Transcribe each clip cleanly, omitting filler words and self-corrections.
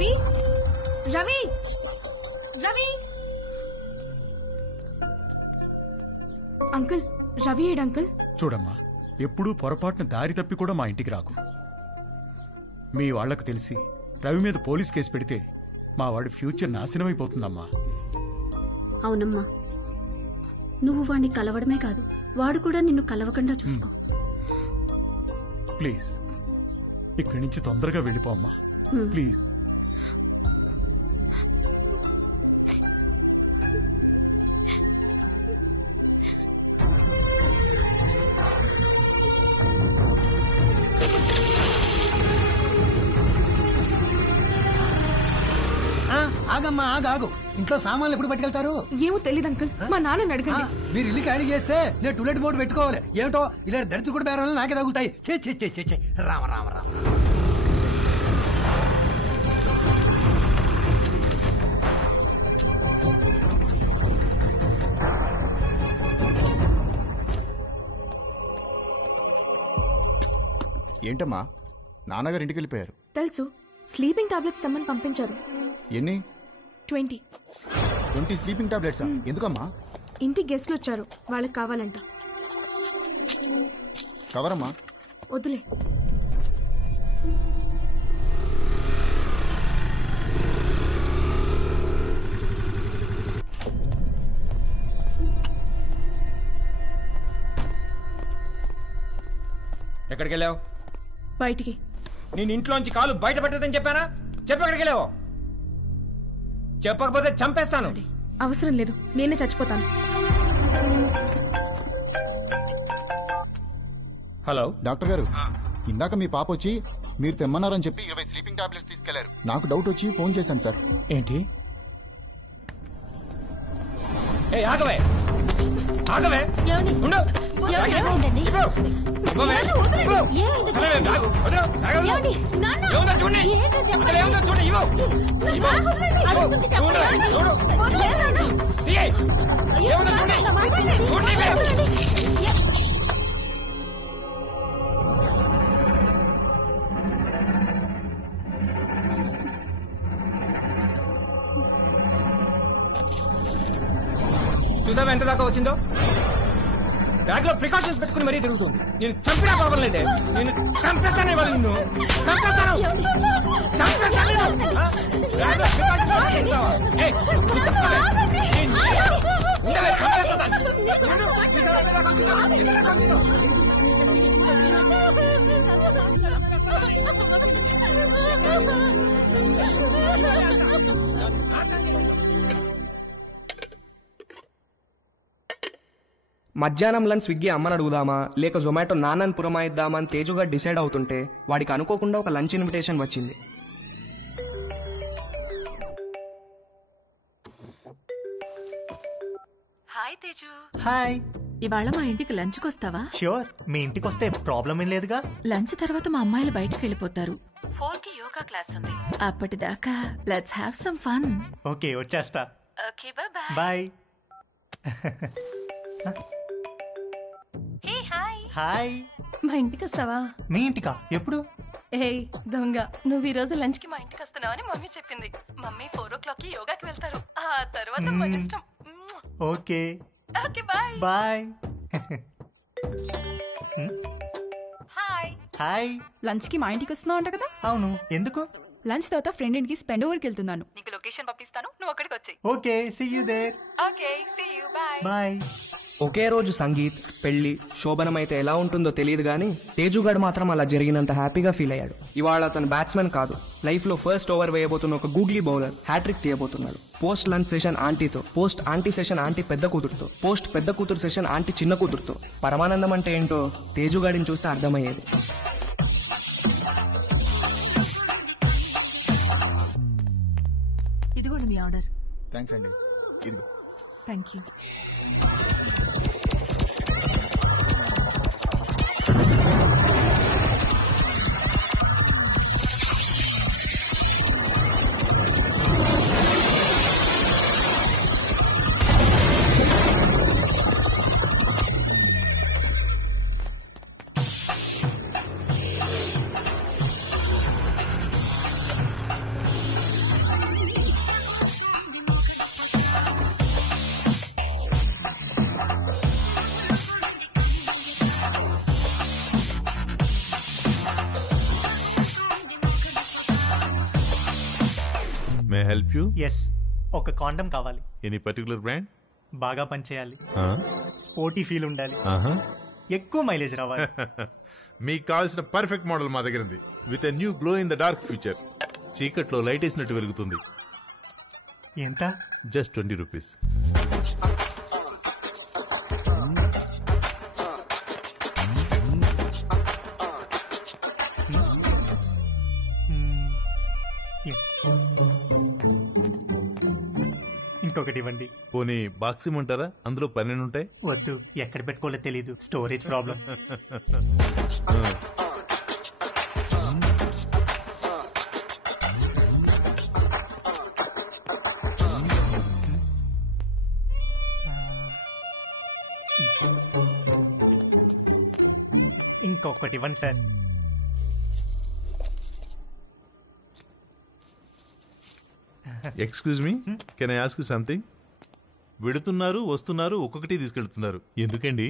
Ravi Ravi Ravi uncle, Ravi ఏడు uncle? చూడమ్మా, ఎప్పుడూ పొరపాటున దారి తప్పి కూడా మా ఇంటికి రాకు. మీ వాళ్లకు తెలిసి రవి మీద పోలీస్ కేసు పెడితే మా వాడి ఫ్యూచర్ నాశనమైపోతుందమ్మా. అవునమ్మా, నువ్వు వాడిని కలవడమే కాదు, వాడు కూడా నిన్ను కలవకుండా చూసుకో. ప్లీజ్ ఇక్కడి నుంచి తొందరగా వెళ్ళిపోమ్మా, ప్లీజ్. ఆగమ్మా, ఆగు. ఇంట్లో సామాన్లు ఎప్పుడు పట్టుకెళ్తారు? ఏమో తెలియదు అంకుల్, మా నాన్నని అడగండి. మీరు ఇల్లు ఖాళీ చేస్తే నేను టూలెట్ బోర్డు పెట్టుకోవాలి. ఏమిటో ఇలా దరిద్ర కూడా బేరాలు నాకే తగులుతాయి. చే రామ రామ రామ. ఏంటమ్మా, నాన్నగారు ఇంటికి వెళ్ళిపోయారు? తెలుసు, స్లీపింగ్ టాబ్లెట్స్ తెమ్మని పంపించారు. ఎన్ని? 20. 20 స్లీపింగ్ టాబ్లెట్సా? ఎందుకమ్మా? ఇంటికి గెస్ట్లు వచ్చారు, వాళ్ళకి కావాలంట. కవరమ్మా. వద్దులే. ఎక్కడికి వెళ్ళావు? బయటికి. నేను ఇంట్లోంచి కాలు బయట పెట్టదని చెప్పానా? చెప్పు, ఎక్కడికి వెళ్ళావు? చెప్పకపోతే చంపేస్తాను. అవసరం లేదు, నేనే చచ్చిపోతాను. హలో డాక్టర్ గారు, ఇందాక మీ పాప వచ్చి మీరు తెమ్మన్నారని చెప్పి 20 స్లీపింగ్ టాబ్లెట్స్ తీసుకెళ్లారు. నాకు డౌట్ వచ్చి ఫోన్ చేశాను సార్. ఏంటి? ఆగవే ఉండు. చూసావా ఎంత దాకా వచ్చిందో? బ్యాగ్ లో ప్రికాషన్స్ పెట్టుకుని మరీ తిరుగుతుంది. నేను చంపినా పర్వాలేదే, నేను చంపేస్తాను. ఇవాళ నిన్ను చంపేస్తాను. మధ్యాహ్నం లంచ్ స్విగ్గీ అమ్మని అడుగుదామా లేక జొమాటో నాన్నని పురమాయిద్దామా అని తేజుగా డిసైడ్ అవుతుంటే వాడికి అనుకోకుండా ఒక లంచ్ ఇన్విటేషన్ వచ్చింది. హాయ్ తేజు. హాయ్. ఇవాళ మా ఇంటికి లంచ్కి వస్తావా? ష్యూర్, మీ ఇంటికి వస్తే ప్రాబ్లం ఏం లేదుగా. లంచ్ తర్వాత మా అమ్మాయిలు బయటకు వెళ్ళిపోతారు. 4కి యోగా క్లాస్ ఉంది. అప్పటిదాకా let's have some fun. Okay, వచ్చేస్తా. Okay, bye bye. Hey hi. Hi. మా ఇంటికి వస్తావా? మీ ఇంటికా? ఎప్పుడు? ఏయ్ దొంగ, నువ్వు ఈ రోజు లంచ్ కి మా ఇంటికి వస్తున్నావని మమ్మీ చెప్పింది. మమ్మీ 4 o'clockకి యోగాకి వెళ్తారు. ఆ తర్వాత మన ఇష్టం. Okay okay, bye bye. Hi. Hi. Lunch కి మా ఇంటికి వస్తున్నావు అంట కదా? అవును, ఎందుకు? లంచ్ తర్వాత ఫ్రెండ్ ఇంటికి స్పెండ్ ఓవర్కి వెళ్తున్నాను. నీకు లొకేషన్ పంపిస్తాను, నువ్వు అక్కడికి వచ్చేయ్. Okay, see you there. Okay, see you, bye bye. ఒకే రోజు సంగీత్, పెళ్లి, శోభనం అయితే ఎలా ఉంటుందో తెలియదు కానీ తేజుగాడు మాత్రం అలా జరిగినంత హ్యాపీగా ఫీల్ అయ్యాడు. ఇవాళ అతను బ్యాట్స్మెన్ కాదు, లైఫ్ లో ఫస్ట్ ఓవర్ వేయబోతున్న ఒక గూగ్లీ బౌలర్ హ్యాట్రిక్ తీయబోతున్నాడు. పోస్ట్ లంచ్ సెషన్ ఆంటీతో, పోస్ట్ ఆంటీ సెషన్ ఆంటీ పెద్ద కూతురుతో, పోస్ట్ పెద్ద కూతురు సెషన్ ఆంటీ చిన్న కూతురుతో. పరమానందం అంటే ఏంటో తేజుగాడిని చూస్తే అర్థమయ్యేది. ఇదిగోండి మీ ఆర్డర్. థ్యాంక్స్ అండి. ఇదిగో. Thank you. Help you? Yes, ఒక కాండం కావాలి. Any particular brand? బాగా పనిచేయాలి, స్పోర్టీ ఫీల్ ఉండాలి, ఎక్కువ మైలేజ్ రావాలి. మీకు కావాల్సిన పర్ఫెక్ట్ మోడల్ మా దగ్గర ఉంది. With a new glow in the dark future. చీకట్లో లైట్ వేసినట్టు వెలుగుతుంది. ఎంత? Just 20 rupees. ఇంకొకటి ఇవ్వండి. పోనీ బాక్స్ ఇమ్మంటారా? అందులో 12 ఉంటాయి. వద్దు, ఎక్కడ పెట్టుకోవాలో తెలీదు, స్టోరేజ్ ప్రాబ్లం. ఇంకొకటి ఇవ్వండి sir. Excuse me, can I ask you something? వెడుతున్నారు, వస్తున్నారు, ఒక్కొక్కటి తీసుకెళ్తున్నారు, ఎందుకండి?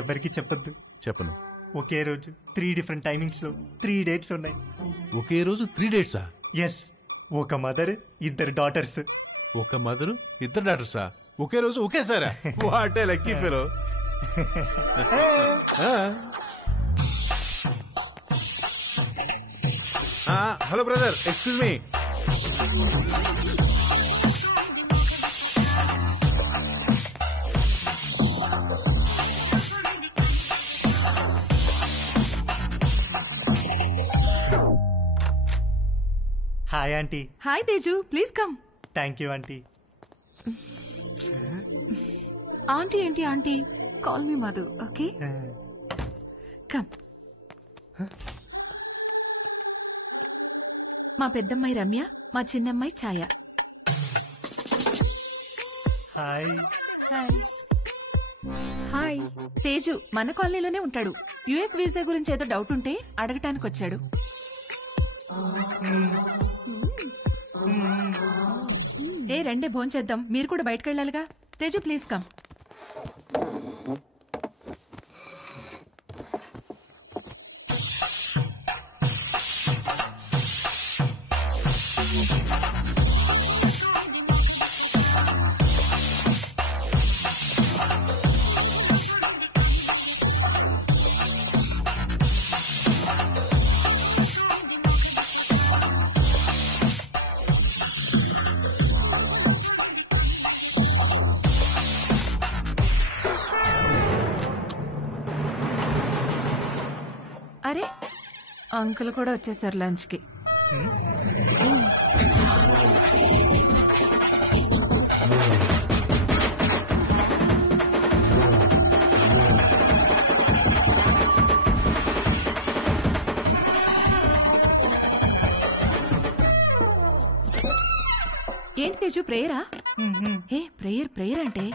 ఎవరికి చెప్పద్దు. చెప్పను. ఒకే రోజు 3 డిఫరెంట్ టైమింగ్స్ లో 3 డేట్స్ ఉన్నాయి. ఒకే రోజు 3 డేట్సా? ఎస్, ఒక మదర్, 2 డాటర్స్. ఒక మదరు, 2 డాటర్సా? ఒకే రోజు ఒకేసారా? What a lucky fellow. Hello brother, excuse me. Hi aunty. Hi Teju, please come. Thank you aunty. Aunty ఏంటి aunty? Call me Madhu, okay? Come. మా పెద్దమ్మాయి రమ్య, మా చిన్నమ్మాయి Chhaya. Hi. Hi. Hi. Teju మన కాలనీలోనే ఉంటాడు. యుఎస్ వీసా గురించి ఏదో డౌట్ ఉంటే అడగటానికి వచ్చాడు. ఏ రండే భోంచేద్దాం, మీరు కూడా బయటకు వెళ్ళాలిగా. Teju please come. అరే, అంకుల్ కూడా వచ్చేసారు లంచ్ కి. ఏంటి తేజు, ప్రేయరా? ఏ ప్రేయర్ అంటే?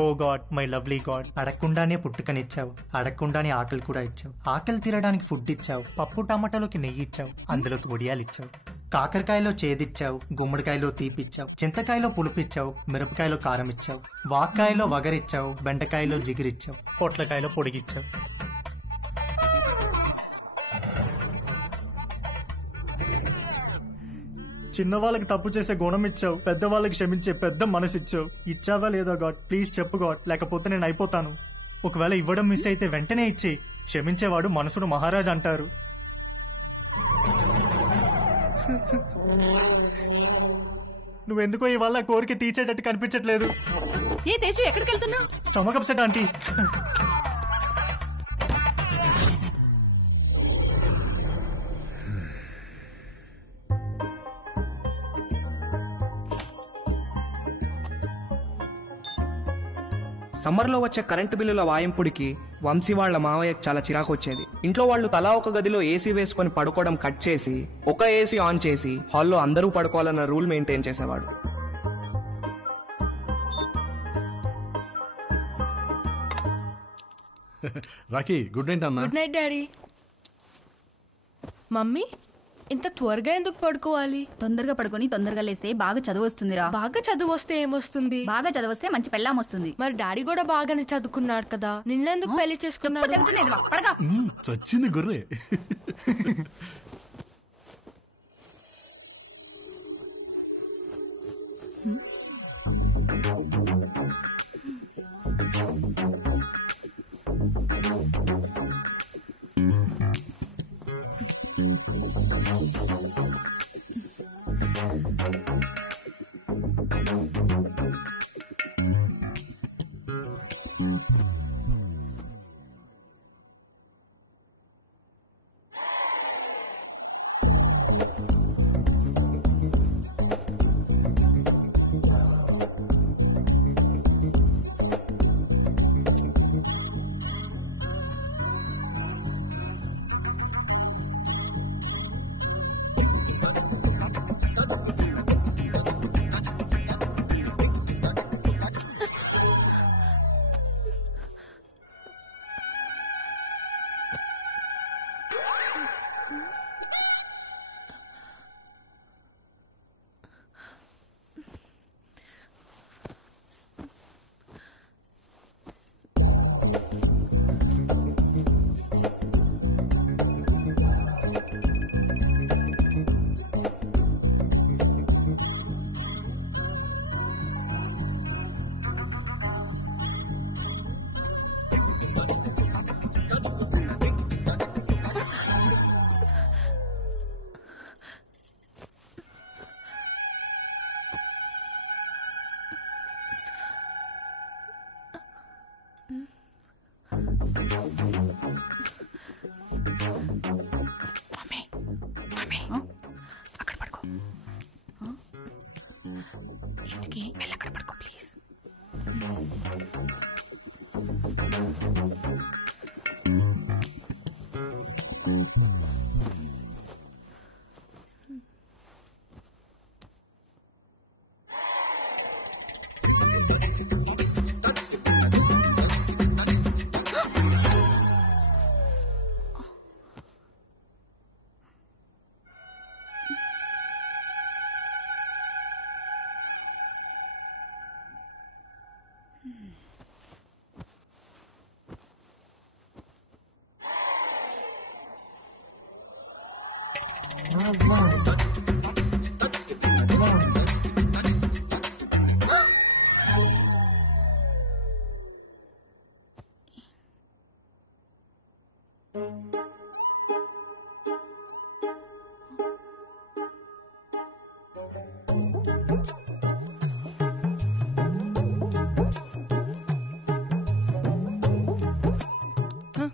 ఓ గాడ్, మై లవ్లీ గాడ్, అడగకుండానే పుట్టుకనిచ్చావు, అడగకుండానే ఆకలి కూడా ఇచ్చావు, ఆకలి తీరడానికి ఫుడ్ ఇచ్చావు, పప్పు టమాటాలోకి నెయ్యి ఇచ్చావు, అందులోకి వడియాలు ఇచ్చావు, కాకరకాయలో చేదిచ్చావు, గుమ్మడికాయలో తీపిచ్చావు, చింతకాయలో పులుపిచ్చావు, మిరపకాయలో కారం ఇచ్చావు, వాక్కాయలో వగరిచ్చావు, బెండకాయలో జిగిరిచ్చావు, పొట్లకాయలో పొడిగిచ్చావు. చిన్నవాళ్ళకి తప్పు చేసే గుణం ఇచ్చావు, పెద్దవాళ్ళకి క్షమించే పెద్ద మనసు ఇచ్చావు. ఇచ్చావా లేదా గాడ్? ప్లీజ్ చెప్పు గాడ్, లేకపోతే నేను అయిపోతాను. ఒకవేళ ఇవ్వడం మిస్ అయితే వెంటనే ఇచ్చి, క్షమించేవాడు మనసును మహారాజ్ అంటారు. నువ్వెందుకో ఇవాళ కోరిక తీర్చేటట్టు కనిపించట్లేదు. ఏ తేజు, ఎక్కడికి వెళ్తున్నావు? Stomach upset aunty. సమ్మర్లో వచ్చే కరెంటు బిల్లుల వాయింపుడికి వంశీ వాళ్ళ మావయ్యకు చాలా చిరాకు వచ్చేది. ఇంట్లో వాళ్ళు తలా ఒక గదిలో ఏసీ వేసుకొని పడుకోవడం కట్ చేసి ఒక ఏసీ ఆన్ చేసి హాల్లో అందరూ పడుకోవాలన్న రూల్ మెయింటైన్ చేసేవాడు. రాకీ, గుడ్ నైట్ అన్న. Good night daddy. మమ్మీ, ఇంత త్వరగా ఎందుకు పడుకోవాలి? తొందరగా పడుకొని తొందరగా లేస్తే బాగా చదువు వస్తుందిరా. బాగా చదువు వస్తే ఏమొస్తుంది? బాగా చదివస్తే మంచి పెళ్ళాం వస్తుంది. మరి డాడీ కూడా బాగానే చదువుకున్నాడు కదా, నిన్నెందుకు పెళ్లి చేసుకున్నాడు? చచ్చింది గుర్రే. అక్కడ పడుకో. ఇంటికి వెళ్ళి అక్కడ పడుకో ప్లీజ్.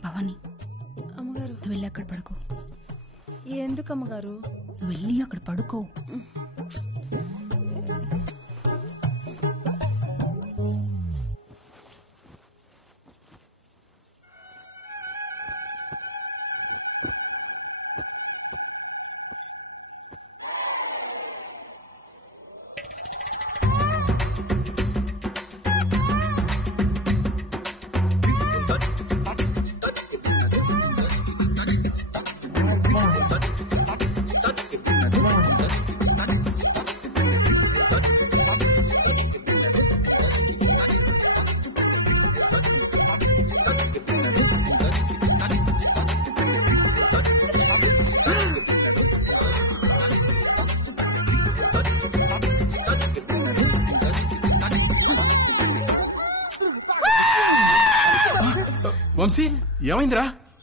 భవాని, అమ్మగారు నువ్వు వెళ్ళి అక్కడ పడుకో. ఎందుకు అమ్మగారు? నువ్వు వెళ్ళి అక్కడ పడుకో. వంశీ ఏమైందిరా?